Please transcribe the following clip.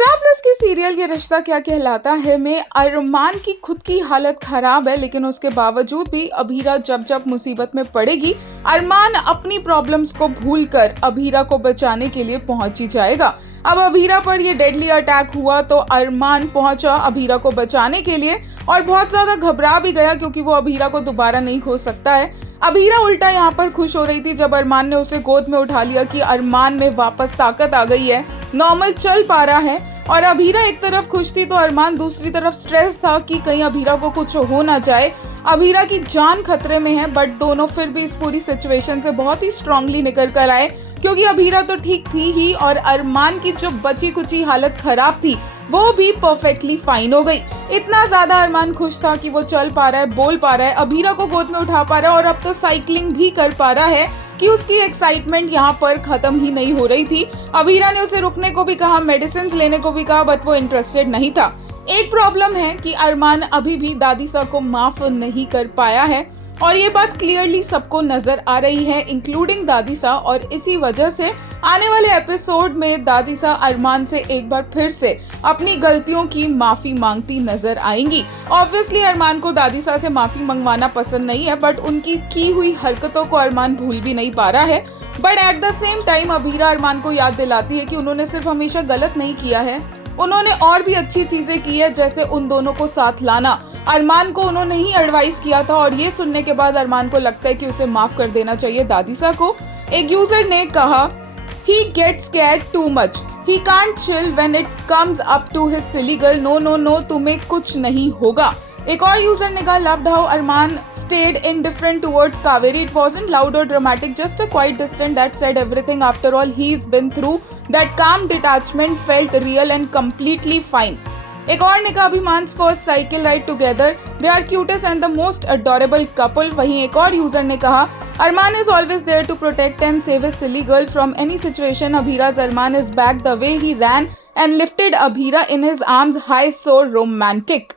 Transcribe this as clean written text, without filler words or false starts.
Star plus की serial ये रिश्ता क्या कहलाता है में अरमान की खुद की हालत खराब है, लेकिन उसके बावजूद भी अभीरा जब जब मुसीबत में पड़ेगी अरमान अपनी प्रॉब्लम्स को भूलकर अभीरा को बचाने के लिए पहुंच ही जाएगा। अब अभीरा पर ये डेडली अटैक हुआ तो अरमान पहुंचा अभीरा को बचाने के लिए और बहुत ज्यादा घबरा भी गया क्योंकि वो अभीरा को दोबारा नहीं खो सकता है। अभीरा उल्टा यहाँ पर खुश हो रही थी जब अरमान ने उसे गोद में उठा लिया कि अरमान में वापस ताकत आ गई है, नॉर्मल चल पा रहा है। और अभीरा एक तरफ खुश थी तो अरमान दूसरी तरफ स्ट्रेस था कि कहीं अभीरा को कुछ हो ना जाए, अभीरा की जान खतरे में है। बट दोनों फिर भी इस पूरी सिचुएशन से बहुत ही स्ट्रांगली निकल कर आए क्योंकि अभीरा तो ठीक थी ही और अरमान की जो बची कुची हालत खराब थी वो भी परफेक्टली फाइन हो गई। इतना ज्यादा अरमान खुश था कि वो चल पा रहा है, बोल पा रहा है, अभीरा को गोद में उठा पा रहा है और अब तो साइकिलिंग भी कर पा रहा है कि उसकी एक्साइटमेंट यहाँ पर खत्म ही नहीं हो रही थी। अभीरा ने उसे रुकने को भी कहा, मेडिसिन लेने को भी कहा, बट वो इंटरेस्टेड नहीं था। एक प्रॉब्लम है कि अरमान अभी भी दादीसा को माफ नहीं कर पाया है और ये बात क्लियरली सबको नजर आ रही है, इंक्लूडिंग दादीसा। और इसी वजह से आने वाले एपिसोड में दादीसा अरमान से एक बार फिर से अपनी गलतियों की माफी मांगती नजर आएंगी। ऑब्वियसली अरमान को दादीसा से माफी मंगवाना पसंद नहीं है, बट उनकी की हुई हरकतों को अरमान भूल भी नहीं पा रहा है। But at the same time Abhira Armaan को याद दिलाती है कि उन्होंने सिर्फ हमेशा गलत नहीं किया है, उन्होंने और भी अच्छी चीजें की है, जैसे उन दोनों को साथ लाना। अरमान को उन्होंने ही एडवाइस किया था और ये सुनने के बाद अरमान को लगता है कि उसे माफ कर देना चाहिए दादीसा को। एक यूजर ने कहा, he gets scared too much, he can't chill when it comes up to his silly girl, no, तुम्हें कुछ नहीं होगा। एक और यूजर ने कहा, loved how Arman stayed indifferent towards Kaveri, it wasn't loud or dramatic, just a quiet distance that said everything after all he's been through, that calm detachment felt real and completely fine। एक और ने कहा, अभिमान's first cycle ride together, they are cutest and the most adorable couple। वहीं एक और user ने कहा, Arman is always there to protect and save his silly girl from any situation, Abhira's Arman is back, the way he ran and lifted Abhira in his arms, high so romantic।